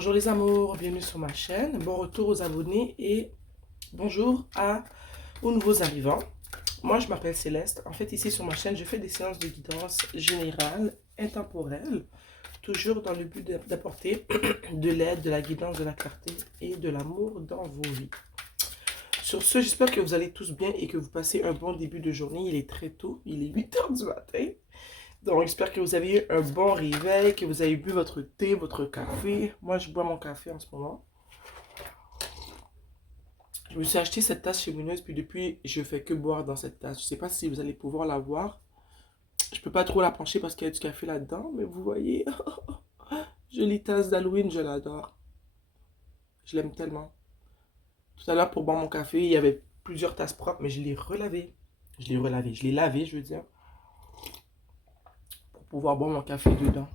Bonjour les amours, bienvenue sur ma chaîne. Bon retour aux abonnés et bonjour aux nouveaux arrivants. Moi, je m'appelle Céleste. En fait, ici sur ma chaîne, je fais des séances de guidance générale, intemporelle, toujours dans le but d'apporter de l'aide, de la guidance, de la clarté et de l'amour dans vos vies. Sur ce, j'espère que vous allez tous bien et que vous passez un bon début de journée. Il est très tôt, il est 8 h du matin. Donc, j'espère que vous avez eu un bon réveil, que vous avez bu votre thé, votre café. Moi, je bois mon café en ce moment. Je me suis acheté cette tasse chez Muneuse, puis depuis, je fais que boire dans cette tasse. Je ne sais pas si vous allez pouvoir la voir. Je peux pas trop la pencher parce qu'il y a du café là-dedans, mais vous voyez, jolie tasse d'Halloween, je l'adore. Je l'aime tellement. Tout à l'heure, pour boire mon café, il y avait plusieurs tasses propres, mais je l'ai relavé. Je l'ai lavé, je veux dire, pour pouvoir boire mon café dedans.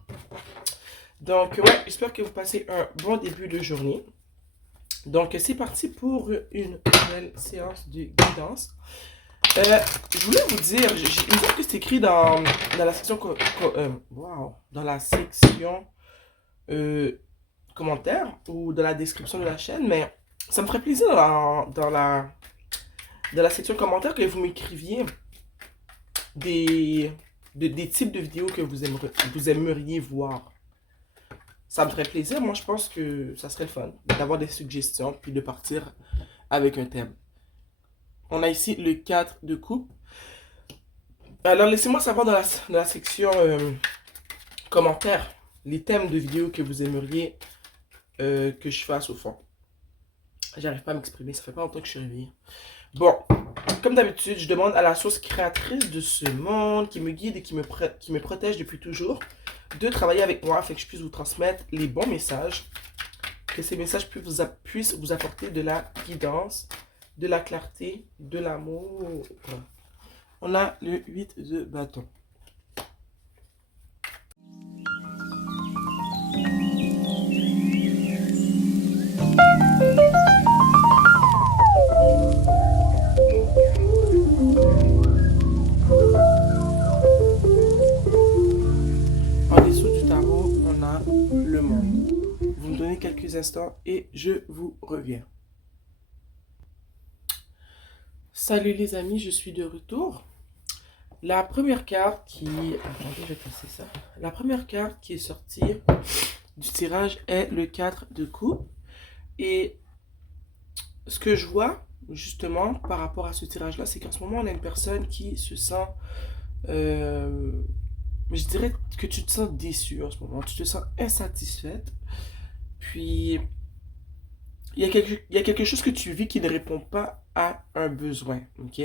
Donc, ouais, j'espère que vous passez un bon début de journée. Donc, c'est parti pour une nouvelle séance de guidance. Je voulais vous dire, il me semble que c'est écrit dans la section, dans la section commentaires ou dans la description de la chaîne, mais ça me ferait plaisir dans la section commentaires que vous m'écriviez des types de vidéos que vous aimeriez voir. Ça me ferait plaisir. Moi, je pense que ça serait le fun d'avoir des suggestions puis de partir avec un thème. On a ici le 4 de coupe. Alors, laissez-moi savoir dans la section commentaires les thèmes de vidéos que vous aimeriez que je fasse au fond. J'arrive pas à m'exprimer, ça fait pas longtemps que je suis réveillée. Bon, comme d'habitude, je demande à la source créatrice de ce monde qui me guide et qui me protège depuis toujours de travailler avec moi afin que je puisse vous transmettre les bons messages, que ces messages puissent vous apporter de la guidance, de la clarté, de l'amour. On a le 8 de bâton. En dessous du tarot, on a le monde. Vous me donnez quelques instants et je vous reviens. Salut les amis, je suis de retour. La première carte qui... Attendez, je vais casser ça. La première carte qui est sortie du tirage est le 4 de coupe. Et ce que je vois, justement, par rapport à ce tirage-là, c'est qu'en ce moment, on a une personne qui se sent... je dirais que tu te sens déçue en ce moment. Tu te sens insatisfaite. Puis, il y a quelque chose que tu vis qui ne répond pas à un besoin. Ok?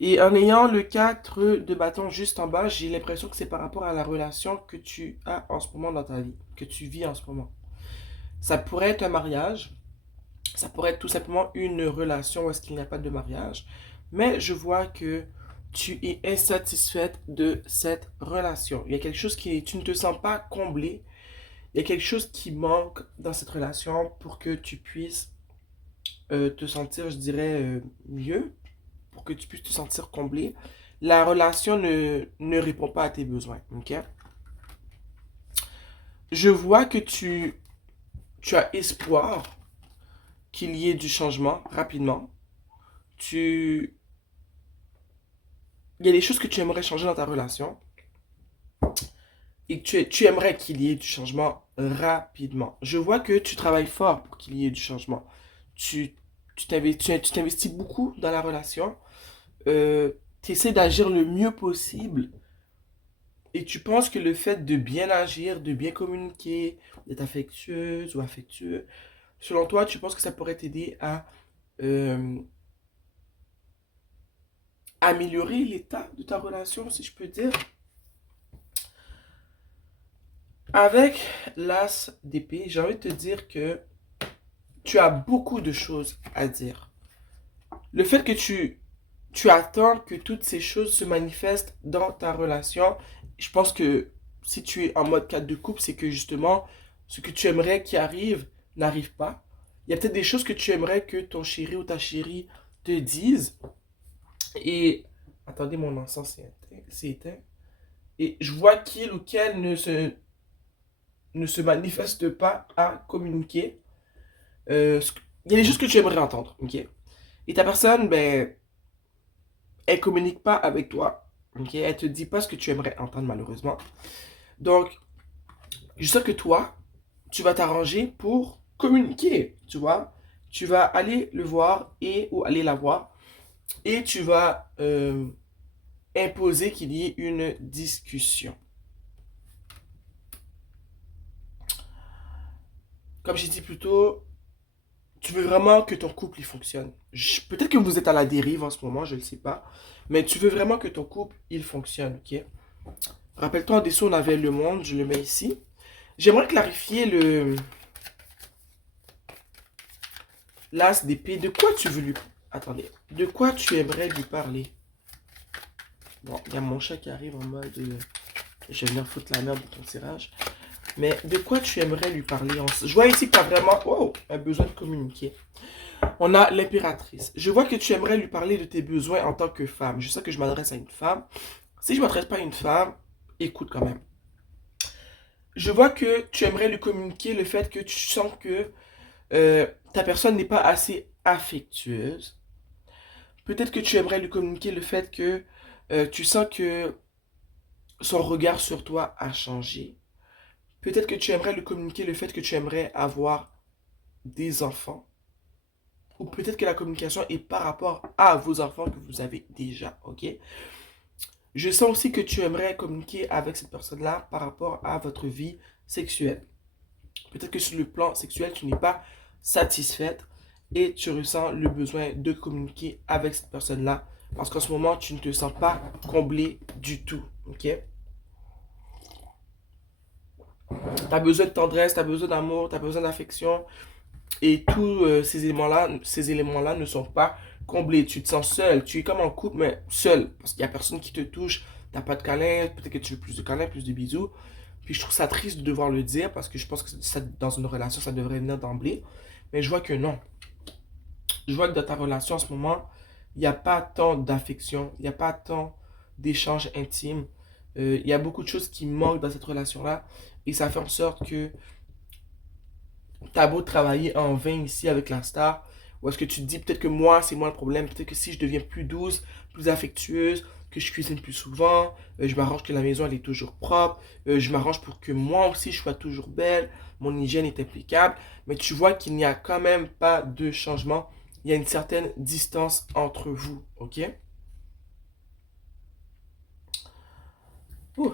Et en ayant le 4 de bâton juste en bas, j'ai l'impression que c'est par rapport à la relation que tu as en ce moment dans ta vie, que tu vis en ce moment. Ça pourrait être un mariage, ça pourrait être tout simplement une relation où est-ce qu'il n'y a pas de mariage, mais je vois que tu es insatisfaite de cette relation. Il y a quelque chose qui, tu ne te sens pas comblé, il y a quelque chose qui manque dans cette relation pour que tu puisses te sentir, je dirais, mieux, pour que tu puisses te sentir comblé. La relation ne répond pas à tes besoins, ok? Je vois que tu as espoir qu'il y ait du changement rapidement. Tu, il y a des choses que tu aimerais changer dans ta relation et que tu aimerais qu'il y ait du changement rapidement. Je vois que tu travailles fort pour qu'il y ait du changement. Tu tu t'investis beaucoup dans la relation. Tu essaies d'agir le mieux possible et tu penses que le fait de bien agir, de bien communiquer, d'être affectueuse ou affectueux, selon toi, tu penses que ça pourrait t'aider à euh, améliorer l'état de ta relation, si je peux dire. Avec l'as d'épée, j'ai envie de te dire que tu as beaucoup de choses à dire. Le fait que tu attends que toutes ces choses se manifestent dans ta relation, je pense que si tu es en mode 4 de couple, c'est que justement, ce que tu aimerais qui arrive n'arrive pas. Il y a peut-être des choses que tu aimerais que ton chéri ou ta chérie te dise. Et, attendez, mon encens s'est éteint. Et je vois qu'il ou qu'elle ne se manifeste pas à communiquer. Il y a des choses que tu aimerais entendre, ok? Et ta personne, ben, elle communique pas avec toi, ok? Elle te dit pas ce que tu aimerais entendre, malheureusement. Donc, je sais que toi, tu vas t'arranger pour communiquer, tu vois? Tu vas aller le voir ou aller la voir et tu vas imposer qu'il y ait une discussion. Comme j'ai dit plus tôt, tu veux vraiment que ton couple il fonctionne. Peut-être que vous êtes à la dérive en ce moment, je ne sais pas. Mais tu veux vraiment que ton couple il fonctionne, ok? Rappelle-toi, en dessous, on avait le monde, je le mets ici. J'aimerais clarifier l'as d'épée. De quoi tu veux lui... Attendez. De quoi tu aimerais lui parler? Bon, il y a mon chat qui arrive en mode... je vais venir foutre la merde de ton tirage. Mais de quoi tu aimerais lui parler? Je vois ici que tu as vraiment un besoin de communiquer. On a l'impératrice. Je vois que tu aimerais lui parler de tes besoins en tant que femme. Je sais que je m'adresse à une femme. Si je ne m'adresse pas à une femme, écoute quand même. Je vois que tu aimerais lui communiquer le fait que tu sens que ta personne n'est pas assez affectueuse. Peut-être que tu aimerais lui communiquer le fait que tu sens que son regard sur toi a changé. Peut-être que tu aimerais lui communiquer le fait que tu aimerais avoir des enfants. Ou peut-être que la communication est par rapport à vos enfants que vous avez déjà, ok? Je sens aussi que tu aimerais communiquer avec cette personne-là par rapport à votre vie sexuelle. Peut-être que sur le plan sexuel, tu n'es pas satisfaite et tu ressens le besoin de communiquer avec cette personne-là parce qu'en ce moment, tu ne te sens pas comblé du tout, ok? Tu as besoin de tendresse, tu as besoin d'amour, tu as besoin d'affection et tous ces éléments-là ne sont pas comblés. Tu te sens seul, tu es comme en couple, mais seul parce qu'il n'y a personne qui te touche, tu n'as pas de câlin, peut-être que tu veux plus de câlins, plus de bisous. Puis je trouve ça triste de devoir le dire parce que je pense que dans une relation, ça devrait venir d'emblée. Mais je vois que non. Je vois que dans ta relation en ce moment, il n'y a pas tant d'affection, il n'y a pas tant d'échanges intimes. Il y a beaucoup de choses qui manquent dans cette relation-là. Et ça fait en sorte que tu as beau travailler en vain ici avec la star. Ou est-ce que tu te dis peut-être que moi, c'est moi le problème. Peut-être que si je deviens plus douce, plus affectueuse, que je cuisine plus souvent, je m'arrange que la maison elle est toujours propre, je m'arrange pour que moi aussi je sois toujours belle, mon hygiène est impeccable, mais tu vois qu'il n'y a quand même pas de changement, il y a une certaine distance entre vous, ok? Ouh.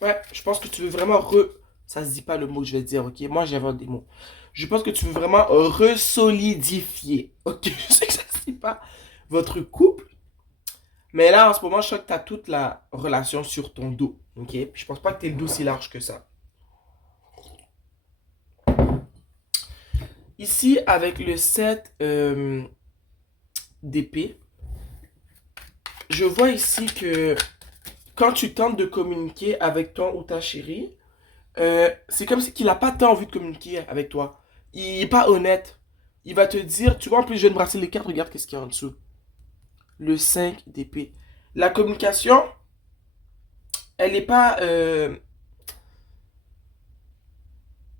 Ouais, je pense que tu veux vraiment Ça se dit pas le mot que je vais dire, ok? Moi j'invente des mots. Je pense que tu veux vraiment resolidifier, ok? Je sais que ça se dit pas votre couple. Mais là, en ce moment, je sens que tu as toute la relation sur ton dos. Ok? Puis je pense pas que tu le dos si large que ça. Ici, avec le 7 d'épée, je vois ici que quand tu tentes de communiquer avec ton ou ta chérie, c'est comme si qu'il n'a pas tant envie de communiquer avec toi. Il n'est pas honnête. Il va te dire, tu vois, en plus, je viens de brasser les cartes, regarde qu'est-ce qu'il y a en dessous. Le 5 d'épée. La communication, elle n'est pas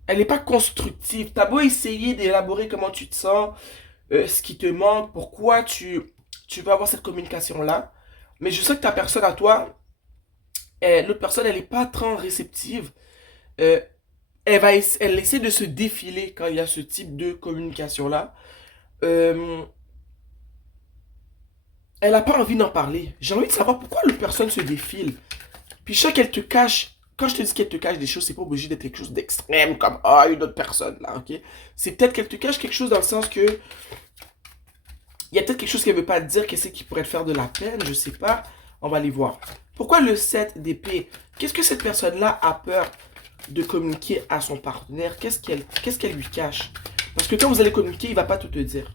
elle n'est pas constructive. T'as beau essayer d'élaborer comment tu te sens, ce qui te manque, pourquoi tu veux avoir cette communication-là. Mais je sais que ta personne à toi, l'autre personne, elle n'est pas très réceptive. Euh, elle essaie de se défiler quand il y a ce type de communication-là. Euh, Elle n'a pas envie d'en parler. J'ai envie de savoir pourquoi l'autre personne se défile. Puis je sais qu'elle te cache. Quand je te dis qu'elle te cache des choses, c'est pas obligé d'être quelque chose d'extrême comme une autre personne là, ok? C'est peut-être qu'elle te cache quelque chose dans le sens que il y a peut-être quelque chose qu'elle veut pas te dire, qu'est-ce qui pourrait te faire de la peine, je sais pas. On va aller voir. Pourquoi le 7 d'épée? Qu'est-ce que cette personne-là a peur de communiquer à son partenaire? Qu'est-ce qu'elle lui cache? Parce que quand vous allez communiquer, il va pas tout te dire.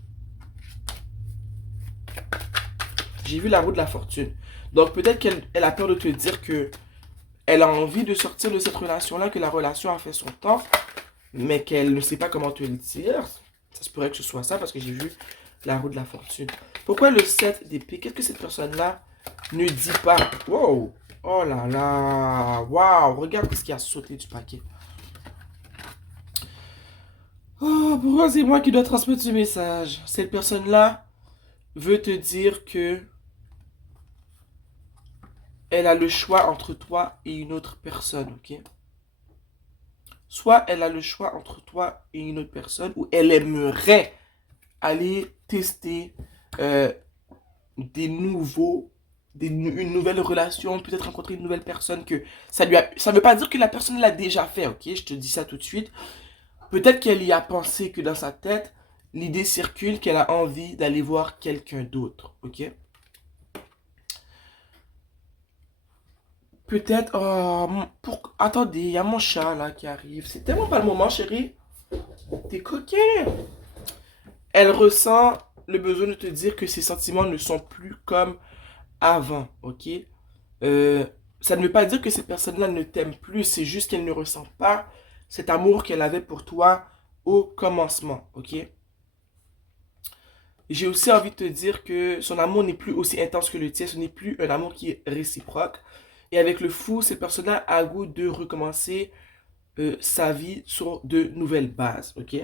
J'ai vu la roue de la fortune. Donc peut-être qu'elle a peur de te dire que elle a envie de sortir de cette relation-là, que la relation a fait son temps, mais qu'elle ne sait pas comment te le dire. Ça se pourrait que ce soit ça, parce que j'ai vu la roue de la fortune. Pourquoi le 7 d'épée? Qu'est-ce que cette personne-là ne dit pas? Wow! Oh là là! Waouh! Regarde ce qui a sauté du paquet. Oh, pourquoi c'est moi qui dois transmettre ce message? Cette personne-là veut te dire que elle a le choix entre toi et une autre personne, ok? Soit elle a le choix entre toi et une autre personne, ou elle aimerait aller tester euh, des nouveaux, une nouvelle relation, peut-être rencontrer une nouvelle personne que ça veut pas dire que la personne l'a déjà fait, ok? Je te dis ça tout de suite. Peut-être qu'elle y a pensé que dans sa tête, l'idée circule qu'elle a envie d'aller voir quelqu'un d'autre, ok? Peut-être, attendez, il y a mon chat là qui arrive. C'est tellement pas le moment, chérie. T'es coquin. Elle ressent le besoin de te dire que ses sentiments ne sont plus comme avant, ok? Euh, Ça ne veut pas dire que cette personne-là ne t'aime plus, c'est juste qu'elle ne ressent pas cet amour qu'elle avait pour toi au commencement, ok? J'ai aussi envie de te dire que son amour n'est plus aussi intense que le tien, ce n'est plus un amour qui est réciproque. Et avec le fou, cette personne-là a le goût de recommencer sa vie sur de nouvelles bases, ok?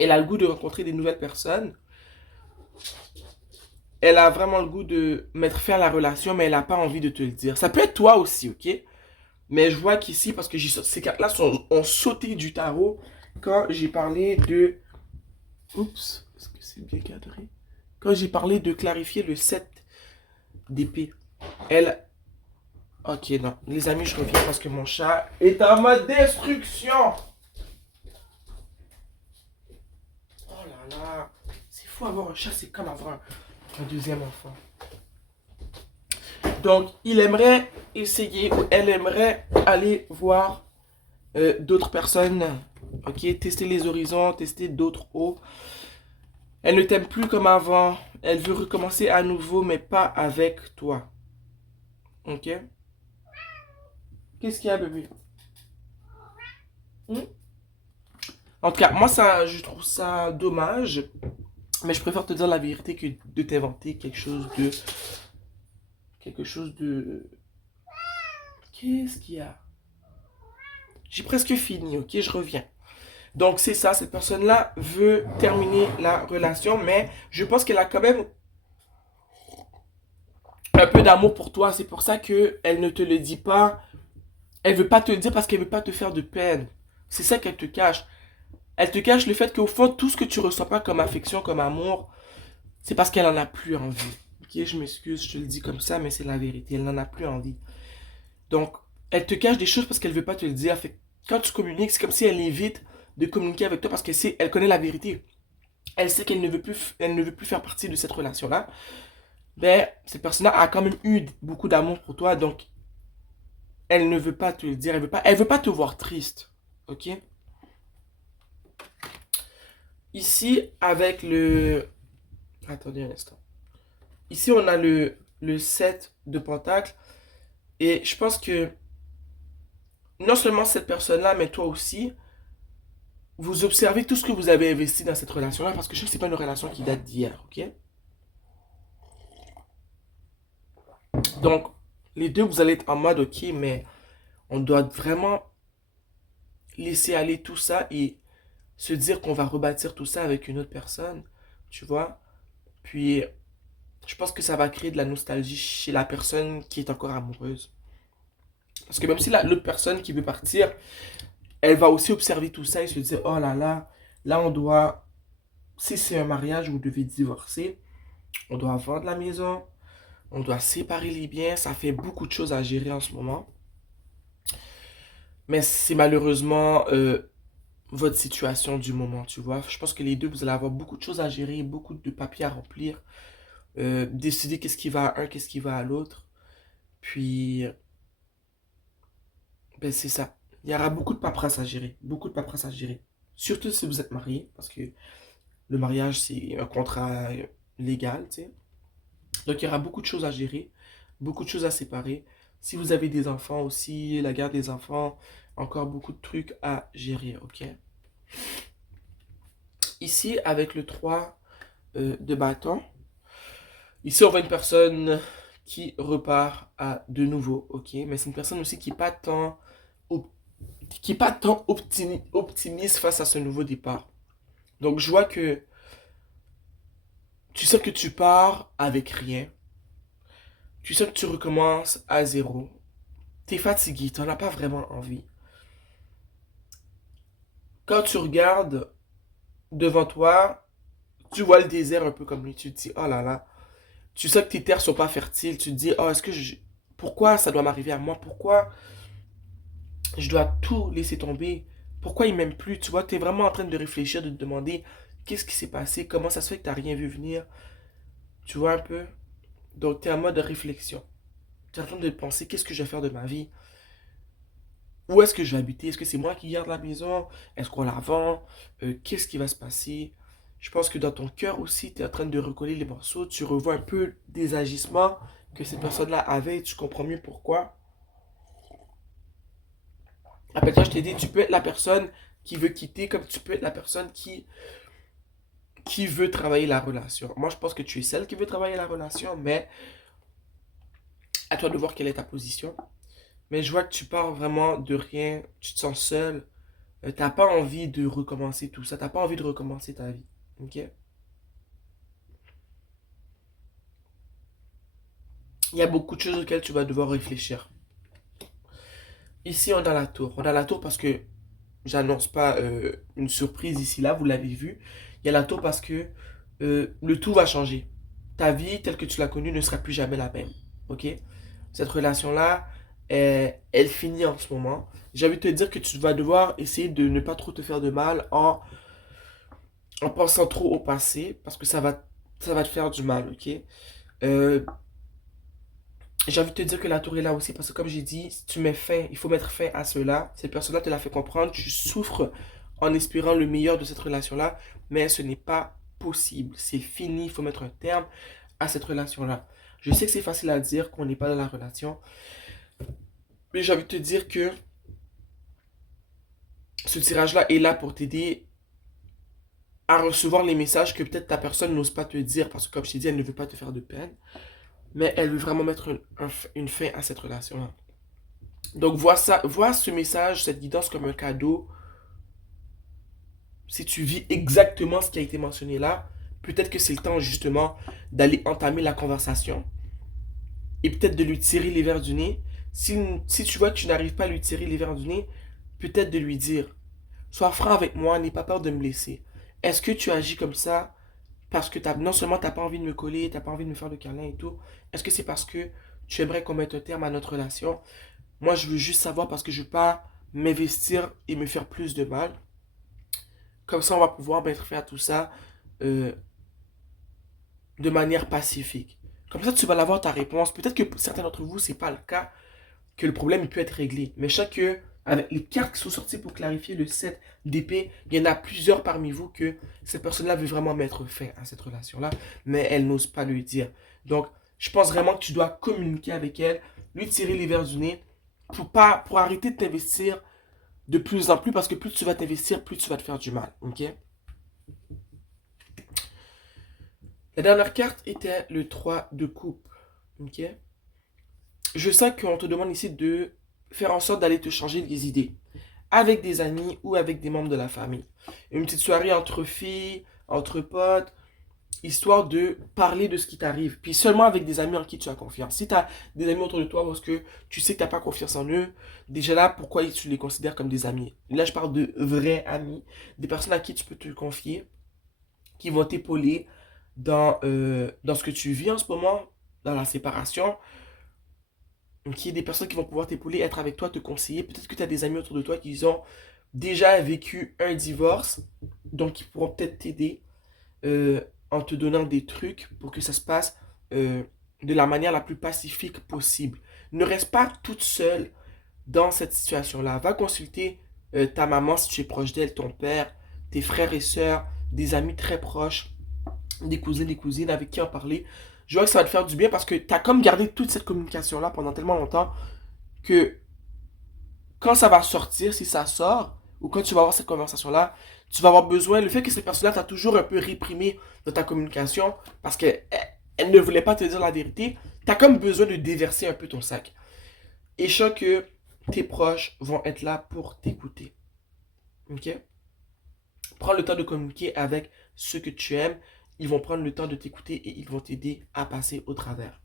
Elle a le goût de rencontrer des nouvelles personnes. Elle a vraiment le goût de mettre fin à la relation, mais elle n'a pas envie de te le dire. Ça peut être toi aussi, ok? Mais je vois qu'ici, parce que ces cartes-là ont sauté du tarot quand j'ai parlé de... Oups, est-ce que c'est bien cadré? Quand j'ai parlé de clarifier le 7 d'épée. Elle... Ok, non. Les amis, je reviens parce que mon chat est en mode destruction. Oh là là. C'est fou avoir un chat, c'est comme avoir un deuxième enfant. Donc, il aimerait essayer ou elle aimerait aller voir d'autres personnes, ok, tester les horizons, tester d'autres hauts. Elle ne t'aime plus comme avant. Elle veut recommencer à nouveau, mais pas avec toi. Ok? Qu'est-ce qu'il y a, bébé? Hmm? En tout cas, moi, ça, je trouve ça dommage. Mais je préfère te dire la vérité que de t'inventer quelque chose de... Quelque chose de... Qu'est-ce qu'il y a? J'ai presque fini, ok? Je reviens. Donc, c'est ça. Cette personne-là veut terminer la relation, mais je pense qu'elle a quand même un peu d'amour pour toi. C'est pour ça que elle ne te le dit pas. Elle veut pas te le dire parce qu'elle veut pas te faire de peine. C'est ça qu'elle te cache. Elle te cache le fait qu'au fond, tout ce que tu ressens pas comme affection, comme amour, c'est parce qu'elle en a plus envie. Ok, je m'excuse, je te le dis comme ça, mais c'est la vérité. Elle n'en a plus envie. Donc, elle te cache des choses parce qu'elle veut pas te le dire. Fait, quand tu communiques, c'est comme si elle évite de communiquer avec toi parce qu'elle sait, elle connaît la vérité. Elle sait qu'elle ne veut plus faire partie de cette relation-là. Ben, cette personne-là a quand même eu beaucoup d'amour pour toi, donc elle ne veut pas te le dire. Elle veut pas te voir triste. Ok? Ici, avec le... Attendez un instant. Ici, on a le 7 de Pentacle. Et je pense que non seulement cette personne-là, mais toi aussi, vous observez tout ce que vous avez investi dans cette relation-là. Parce que je sais que c'est pas une relation qui date d'hier. Ok? Donc, les deux, vous allez être en mode, ok, mais on doit vraiment laisser aller tout ça et se dire qu'on va rebâtir tout ça avec une autre personne. Tu vois? Puis, je pense que ça va créer de la nostalgie chez la personne qui est encore amoureuse. Parce que même si l'autre personne qui veut partir, elle va aussi observer tout ça et se dire, oh là on doit, si c'est un mariage où vous devez divorcer, on doit vendre la maison, on doit séparer les biens, ça fait beaucoup de choses à gérer en ce moment. Mais c'est malheureusement votre situation du moment, tu vois. Je pense que les deux, vous allez avoir beaucoup de choses à gérer, beaucoup de papiers à remplir, décider qu'est-ce qui va à un, qu'est-ce qui va à l'autre. Puis, ben c'est ça. Il y aura beaucoup de paperasse à gérer. Beaucoup de paperasse à gérer. Surtout si vous êtes marié, parce que le mariage, c'est un contrat légal, tu sais. Donc, il y aura beaucoup de choses à gérer, beaucoup de choses à séparer. Si vous avez des enfants aussi, la garde des enfants, encore beaucoup de trucs à gérer, ok? Ici, avec le 3 de bâton. Ici, on voit une personne qui repart à de nouveau, ok? Mais c'est une personne aussi qui n'est pas tant, optimiste face à ce nouveau départ. Donc, je vois que tu sais que tu pars avec rien. Tu sais que tu recommences à zéro. T'es fatigué, t'en as pas vraiment envie. Quand tu regardes devant toi, tu vois le désert un peu comme lui. Tu te dis, oh là là. Tu sais que tes terres sont pas fertiles. Tu te dis, oh, pourquoi ça doit m'arriver à moi? Pourquoi je dois tout laisser tomber? Pourquoi il m'aime plus? Tu vois, tu es vraiment en train de réfléchir, de te demander qu'est-ce qui s'est passé? Comment ça se fait que t'as rien vu venir? Tu vois un peu? Donc, tu es en mode de réflexion. Tu es en train de penser, qu'est-ce que je vais faire de ma vie? Où est-ce que je vais habiter? Est-ce que c'est moi qui garde la maison? Est-ce qu'on la vend? Qu'est-ce qui va se passer? Je pense que dans ton cœur aussi, tu es en train de recoller les morceaux. Tu revois un peu des agissements que cette personne-là avait et tu comprends mieux pourquoi. Après toi, je t'ai dit, tu peux être la personne qui veut quitter comme tu peux être la personne qui veut travailler la relation. Moi, je pense que tu es celle qui veut travailler la relation, mais à toi de voir quelle est ta position. Mais je vois que tu pars vraiment de rien, tu te sens seul, t'as pas envie de recommencer tout ça, t'as pas envie de recommencer ta vie. Ok? Il y a beaucoup de choses auxquelles tu vas devoir réfléchir. Ici, on a la tour. On a la tour parce que j'annonce pas une surprise ici, là, vous l'avez vu. Il y a la tour parce que le tout va changer. Ta vie, telle que tu l'as connue, ne sera plus jamais la même. Ok? Cette relation-là, elle finit en ce moment. J'ai envie de te dire que tu vas devoir essayer de ne pas trop te faire de mal en pensant trop au passé, parce que ça va te faire du mal, ok? Euh, j'ai envie de te dire que la tour est là aussi, parce que comme j'ai dit, si tu mets fin, il faut mettre fin à cela. Cette personne-là te l'a fait comprendre, tu souffres en espérant le meilleur de cette relation-là, mais ce n'est pas possible. C'est fini, il faut mettre un terme à cette relation-là. Je sais que c'est facile à dire qu'on n'est pas dans la relation, mais j'ai envie de te dire que ce tirage-là est là pour t'aider à recevoir les messages que peut-être ta personne n'ose pas te dire, parce que comme je t'ai dit, elle ne veut pas te faire de peine, mais elle veut vraiment mettre une fin à cette relation-là. Donc vois ça, vois ce message, cette guidance comme un cadeau. Si tu vis exactement ce qui a été mentionné là, peut-être que c'est le temps justement d'aller entamer la conversation et peut-être de lui tirer les verres du nez. Si tu vois que tu n'arrives pas à lui tirer les verres du nez, peut-être de lui dire, sois franc avec moi, n'aie pas peur de me laisser. Est-ce que tu agis comme ça parce que non seulement tu n'as pas envie de me coller, tu n'as pas envie de me faire de câlin et tout, est-ce que c'est parce que tu aimerais qu'on mette un terme à notre relation? Moi, je veux juste savoir parce que je ne veux pas m'investir et me faire plus de mal. Comme ça, on va pouvoir mettre fin à tout ça euh, de manière pacifique. Comme ça, tu vas avoir ta réponse. Peut-être que pour certains d'entre vous, c'est pas le cas, que le problème il peut être réglé. Mais je sais que avec les cartes qui sont sorties pour clarifier le 7 d'épée, il y en a plusieurs parmi vous que cette personne-là veut vraiment mettre fin à cette relation-là, mais elle n'ose pas le dire. Donc, je pense vraiment que tu dois communiquer avec elle, lui tirer les verres du nez pour arrêter de t'investir de plus en plus, parce que plus tu vas t'investir, plus tu vas te faire du mal. Ok? La dernière carte était le 3 de coupe. Ok? Je sens qu'on te demande ici de faire en sorte d'aller te changer les idées. Avec des amis ou avec des membres de la famille. Une petite soirée entre filles, entre potes, histoire de parler de ce qui t'arrive. Puis seulement avec des amis en qui tu as confiance. Si tu as des amis autour de toi parce que tu sais que tu n'as pas confiance en eux, déjà là, pourquoi tu les considères comme des amis? Là, je parle de vrais amis, des personnes à qui tu peux te confier, qui vont t'épauler dans ce que tu vis en ce moment, dans la séparation, qui est des personnes qui vont pouvoir t'épauler, être avec toi, te conseiller. Peut-être que tu as des amis autour de toi qui ont déjà vécu un divorce, donc ils pourront peut-être t'aider en te donnant des trucs pour que ça se passe de la manière la plus pacifique possible. Ne reste pas toute seule dans cette situation-là. Va consulter ta maman si tu es proche d'elle, ton père, tes frères et sœurs, des amis très proches, des cousines avec qui en parler. Je vois que ça va te faire du bien parce que tu as comme gardé toute cette communication-là pendant tellement longtemps que quand ça va sortir, si ça sort, ou quand tu vas avoir cette conversation-là, tu vas avoir besoin, le fait que cette personne-là t'a toujours un peu réprimé dans ta communication parce qu'elle elle ne voulait pas te dire la vérité, t'as comme besoin de déverser un peu ton sac. Et je sens que tes proches vont être là pour t'écouter. Ok? Prends le temps de communiquer avec ceux que tu aimes. Ils vont prendre le temps de t'écouter et ils vont t'aider à passer au travers.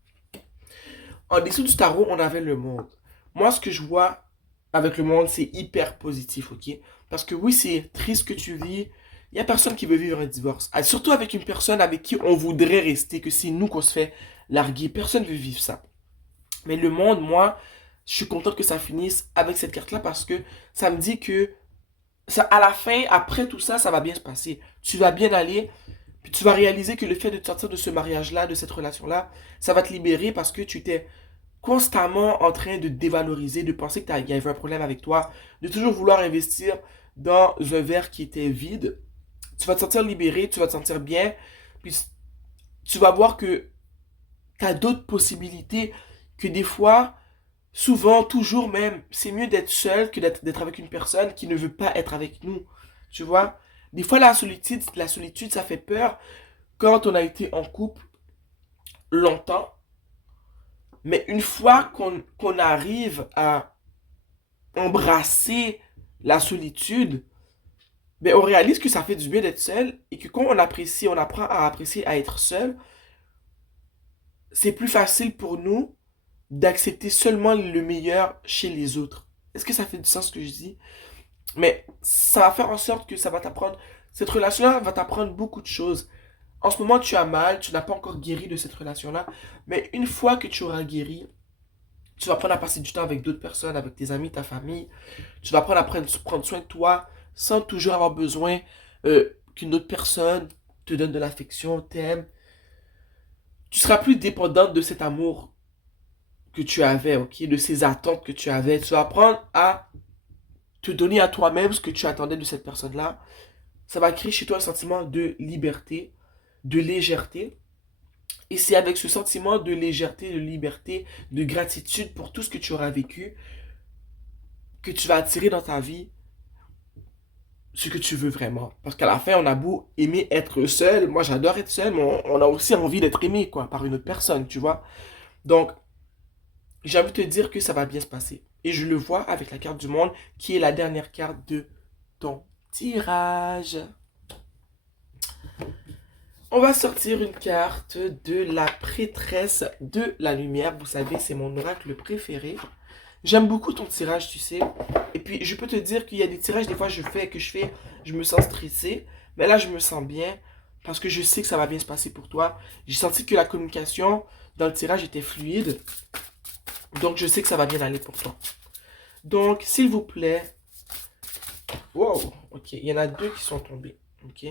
En dessous du tarot, on avait le monde. Moi, ce que je vois avec le monde, c'est hyper positif, ok? Parce que oui, c'est triste que tu vis. Il n'y a personne qui veut vivre un divorce. Ah, surtout avec une personne avec qui on voudrait rester, que c'est nous qu'on se fait larguer. Personne ne veut vivre ça. Mais le monde, moi, je suis contente que ça finisse avec cette carte-là parce que ça me dit que ça, à la fin, après tout ça, ça va bien se passer. Tu vas bien aller, puis tu vas réaliser que le fait de te sortir de ce mariage-là, de cette relation-là, ça va te libérer parce que tu t'es constamment en train de dévaloriser, de penser qu'il y avait un problème avec toi, de toujours vouloir investir dans un verre qui était vide. Tu vas te sentir libéré, tu vas te sentir bien, puis tu vas voir que tu as d'autres possibilités, que des fois, souvent, toujours même, c'est mieux d'être seul que d'être avec une personne qui ne veut pas être avec nous. Tu vois? Des fois, la solitude, ça fait peur quand on a été en couple longtemps. Mais une fois qu'on arrive à embrasser la solitude, ben on réalise que ça fait du bien d'être seul et que quand on apprécie, on apprend à apprécier à être seul, c'est plus facile pour nous d'accepter seulement le meilleur chez les autres. Est-ce que ça fait du sens ce que je dis? Mais ça va faire en sorte que ça va t'apprendre, cette relation-là va t'apprendre beaucoup de choses. En ce moment, tu as mal, tu n'as pas encore guéri de cette relation-là, mais une fois que tu auras guéri, tu vas apprendre à passer du temps avec d'autres personnes, avec tes amis, ta famille. Tu vas apprendre à prendre soin de toi sans toujours avoir besoin qu'une autre personne te donne de l'affection, t'aime. Tu seras plus dépendante de cet amour que tu avais, ok, de ces attentes que tu avais. Tu vas apprendre à te donner à toi-même ce que tu attendais de cette personne-là. Ça va créer chez toi un sentiment de liberté, de légèreté. Et c'est avec ce sentiment de légèreté, de liberté, de gratitude pour tout ce que tu auras vécu que tu vas attirer dans ta vie ce que tu veux vraiment. Parce qu'à la fin, on a beau aimer être seul. Moi, j'adore être seul, mais on a aussi envie d'être aimé, quoi, par une autre personne, tu vois. Donc, j'ai envie de te dire que ça va bien se passer. Et je le vois avec la carte du monde, qui est la dernière carte de ton tirage. On va sortir une carte de la prêtresse de la lumière. Vous savez, c'est mon oracle préféré. J'aime beaucoup ton tirage, tu sais. Et puis, je peux te dire qu'il y a des tirages, des fois, je me sens stressé. Mais là, je me sens bien parce que je sais que ça va bien se passer pour toi. J'ai senti que la communication dans le tirage était fluide. Donc, je sais que ça va bien aller pour toi. Donc, s'il vous plaît. Wow, ok. Il y en a deux qui sont tombés. Ok.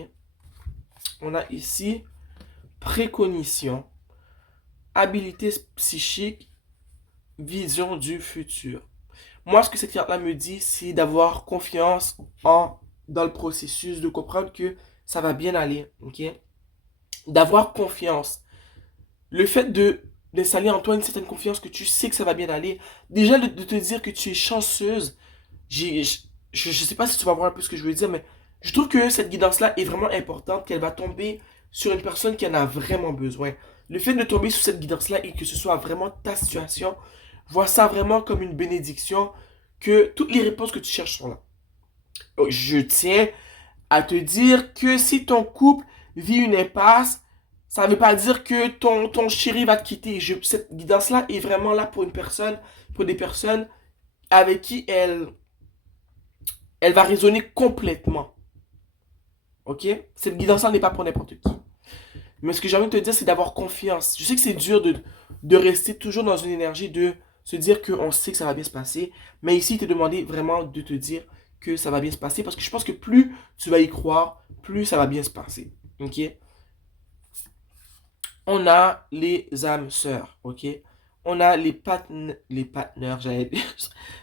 On a ici précognition, habilité psychique, vision du futur. Moi, ce que cette carte-là me dit, c'est d'avoir confiance dans le processus, de comprendre que ça va bien aller, ok? D'avoir confiance. Le fait d'installer en toi une certaine confiance que tu sais que ça va bien aller, déjà de te dire que tu es chanceuse, j'ai, je sais pas si tu vas voir un peu ce que je veux dire, mais je trouve que cette guidance-là est vraiment importante, qu'elle va tomber sur une personne qui en a vraiment besoin. Le fait de tomber sur cette guidance-là et que ce soit vraiment ta situation, vois ça vraiment comme une bénédiction, que toutes les réponses que tu cherches sont là. Je tiens à te dire que si ton couple vit une impasse, ça ne veut pas dire que ton chéri va te quitter. Cette guidance-là est vraiment là pour une personne, pour des personnes avec qui elle va résonner complètement. Ok? Cette guidance-là n'est pas pour n'importe qui. Mais ce que j'ai envie de te dire, c'est d'avoir confiance. Je sais que c'est dur de rester toujours dans une énergie de se dire qu'on sait que ça va bien se passer. Mais ici, il t'est demandé vraiment de te dire que ça va bien se passer. Parce que je pense que plus tu vas y croire, plus ça va bien se passer. Ok? On a les âmes sœurs. Ok? On a les partenaires, j'allais dire,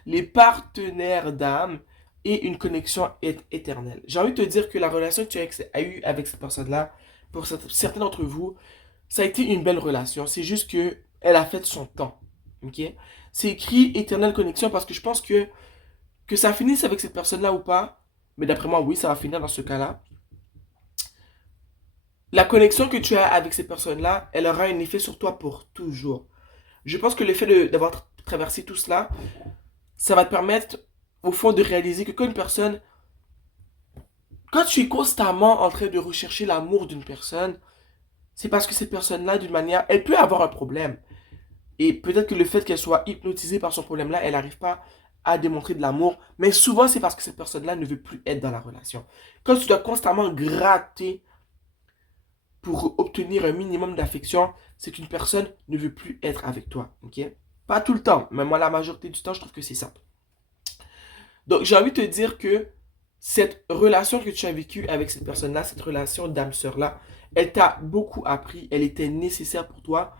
les partenaires d'âme et une connexion éternelle. J'ai envie de te dire que la relation que tu as eue avec cette personne-là, pour certains d'entre vous, ça a été une belle relation. C'est juste que elle a fait son temps. Ok? C'est écrit éternelle connexion parce que je pense que ça finisse avec cette personne-là ou pas, mais d'après moi, oui, ça va finir dans ce cas-là. La connexion que tu as avec ces personnes-là, elle aura un effet sur toi pour toujours. Je pense que le fait d'avoir traversé tout cela, ça va te permettre, au fond, de réaliser que quand une personne, quand tu es constamment en train de rechercher l'amour d'une personne, c'est parce que cette personne-là, d'une manière, elle peut avoir un problème. Et peut-être que le fait qu'elle soit hypnotisée par son problème-là, elle n'arrive pas à démontrer de l'amour. Mais souvent, c'est parce que cette personne-là ne veut plus être dans la relation. Quand tu dois constamment gratter pour obtenir un minimum d'affection, c'est qu'une personne ne veut plus être avec toi. Ok? Pas tout le temps, mais moi, la majorité du temps, je trouve que c'est ça. Donc, j'ai envie de te dire que cette relation que tu as vécue avec cette personne-là, cette relation d'âme-sœur-là, elle t'a beaucoup appris, elle était nécessaire pour toi,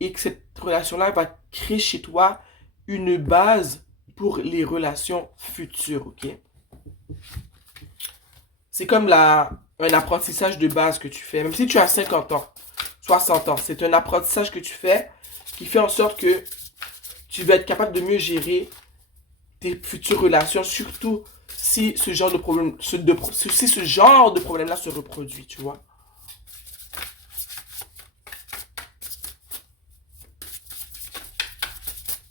et que cette relation-là va créer chez toi une base pour les relations futures, ok? C'est comme un apprentissage de base que tu fais, même si tu as 50 ans, 60 ans, c'est un apprentissage que tu fais qui fait en sorte que tu vas être capable de mieux gérer tes futures relations, surtout si ce genre de problème, si ce genre de problème-là se reproduit, tu vois.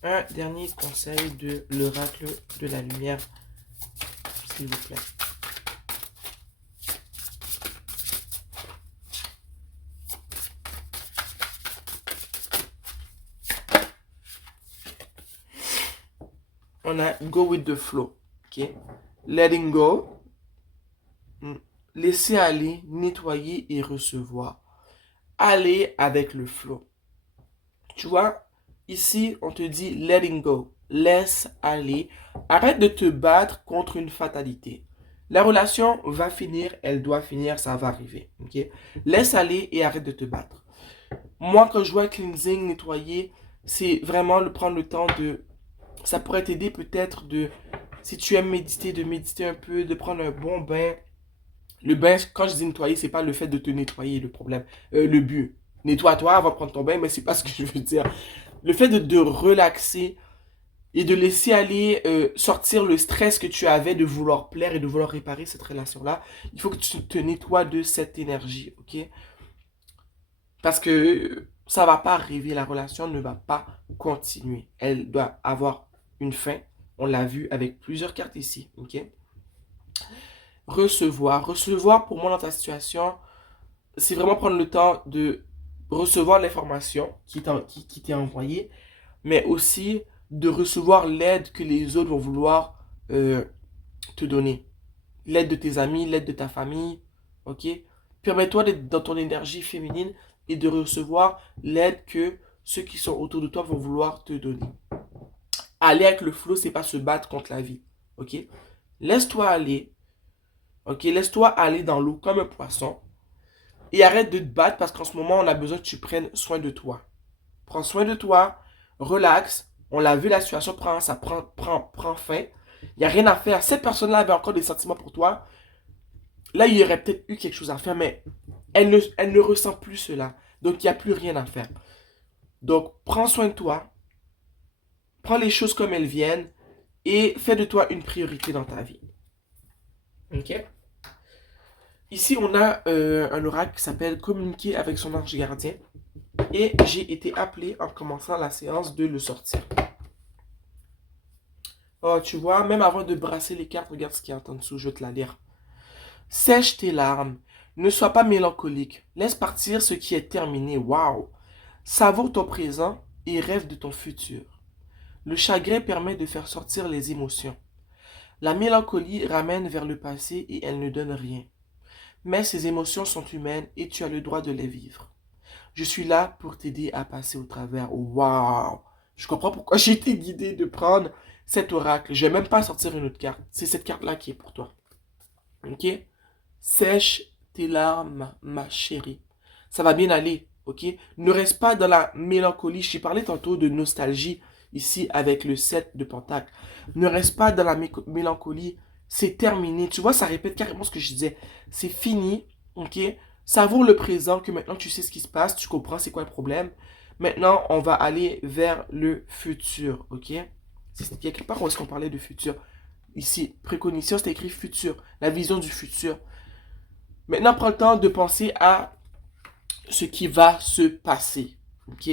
Un dernier conseil de l'oracle de la lumière, s'il vous plaît. On a go with the flow, ok? Letting go, laisser aller, nettoyer et recevoir. Aller avec le flow. Tu vois, ici, on te dit letting go. Laisse aller. Arrête de te battre contre une fatalité. La relation va finir, elle doit finir, ça va arriver. Ok? Laisse aller et arrête de te battre. Moi, quand je vois cleansing, nettoyer, c'est vraiment prendre le temps de... Ça pourrait t'aider peut-être de... Si tu aimes méditer, de méditer un peu, de prendre un bon bain. Le bain, quand je dis nettoyer, c'est pas le fait de te nettoyer le problème. Le but. Nettoie-toi avant de prendre ton bain, mais c'est pas ce que je veux dire. Le fait de relaxer et de laisser aller sortir le stress que tu avais de vouloir plaire et de vouloir réparer cette relation-là, il faut que tu te nettoies de cette énergie, ok? Parce que ça va pas arriver, la relation ne va pas continuer. Elle doit avoir une fin. On l'a vu avec plusieurs cartes ici, ok? Recevoir. Recevoir pour moi dans ta situation, c'est vraiment prendre le temps de recevoir l'information qui t'est envoyée, mais aussi de recevoir l'aide que les autres vont vouloir te donner. L'aide de tes amis, l'aide de ta famille, ok? Permets-toi d'être dans ton énergie féminine et de recevoir l'aide que ceux qui sont autour de toi vont vouloir te donner. Aller avec le flow, c'est pas se battre contre la vie, ok? Laisse-toi aller, ok? Laisse-toi aller dans l'eau comme un poisson et arrête de te battre parce qu'en ce moment, on a besoin que tu prennes soin de toi. Prends soin de toi, relax. On l'a vu, la situation prend fin. Il n'y a rien à faire. Cette personne-là avait encore des sentiments pour toi. Là, il y aurait peut-être eu quelque chose à faire, mais elle ne ressent plus cela. Donc, il n'y a plus rien à faire. Donc, prends soin de toi. Prends les choses comme elles viennent. Et fais de toi une priorité dans ta vie. Ok? Ici, on a un oracle qui s'appelle Communiquer avec son ange gardien. Et j'ai été appelé en commençant la séance de le sortir. Oh, tu vois, même avant de brasser les cartes, regarde ce qu'il y a en dessous, je vais te la lire. Sèche tes larmes, ne sois pas mélancolique, laisse partir ce qui est terminé, waouh. Savoure ton présent et rêve de ton futur. Le chagrin permet de faire sortir les émotions. La mélancolie ramène vers le passé et elle ne donne rien. Mais ces émotions sont humaines et tu as le droit de les vivre. Je suis là pour t'aider à passer au travers. Waouh! Je comprends pourquoi j'ai été guidé de prendre cet oracle. Je vais même pas sortir une autre carte. C'est cette carte-là qui est pour toi. Ok? Sèche tes larmes, ma chérie. Ça va bien aller. Ok? Ne reste pas dans la mélancolie. J'ai parlé tantôt de nostalgie ici avec le 7 de Pentacle. Ne reste pas dans la mélancolie. C'est terminé. Tu vois, ça répète carrément ce que je disais. C'est fini. Ok? Savoure le présent, que maintenant tu sais ce qui se passe, tu comprends c'est quoi le problème. Maintenant, on va aller vers le futur, ok? Il y a quelque part où est-ce qu'on parlait de futur? Ici, précognition, c'est écrit futur, la vision du futur. Maintenant, prends le temps de penser à ce qui va se passer. Ok?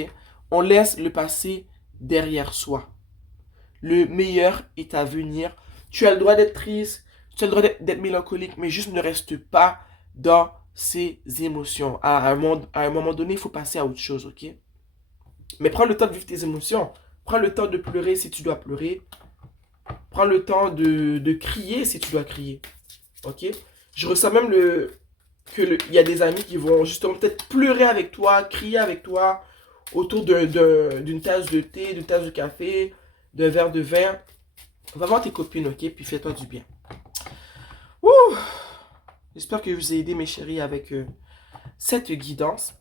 On laisse le passé derrière soi. Le meilleur est à venir. Tu as le droit d'être triste, tu as le droit d'être mélancolique, mais juste ne reste pas dans ces émotions. À un moment donné, il faut passer à autre chose, ok? Mais prends le temps de vivre tes émotions. Prends le temps de pleurer si tu dois pleurer. Prends le temps de crier si tu dois crier. Ok? Je ressens même il y a des amis qui vont justement peut-être pleurer avec toi, crier avec toi autour d'une tasse de thé, d'une tasse de café, d'un verre de vin. Va voir tes copines, ok? Puis fais-toi du bien. Ouh! J'espère que je vous ai aidé, mes chéris, avec cette guidance.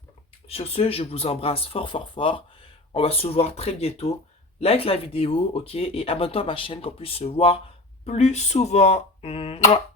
Sur ce, je vous embrasse fort, fort, fort. On va se voir très bientôt. Like la vidéo, ok? Et abonne-toi à ma chaîne qu'on puisse se voir plus souvent. Mouah.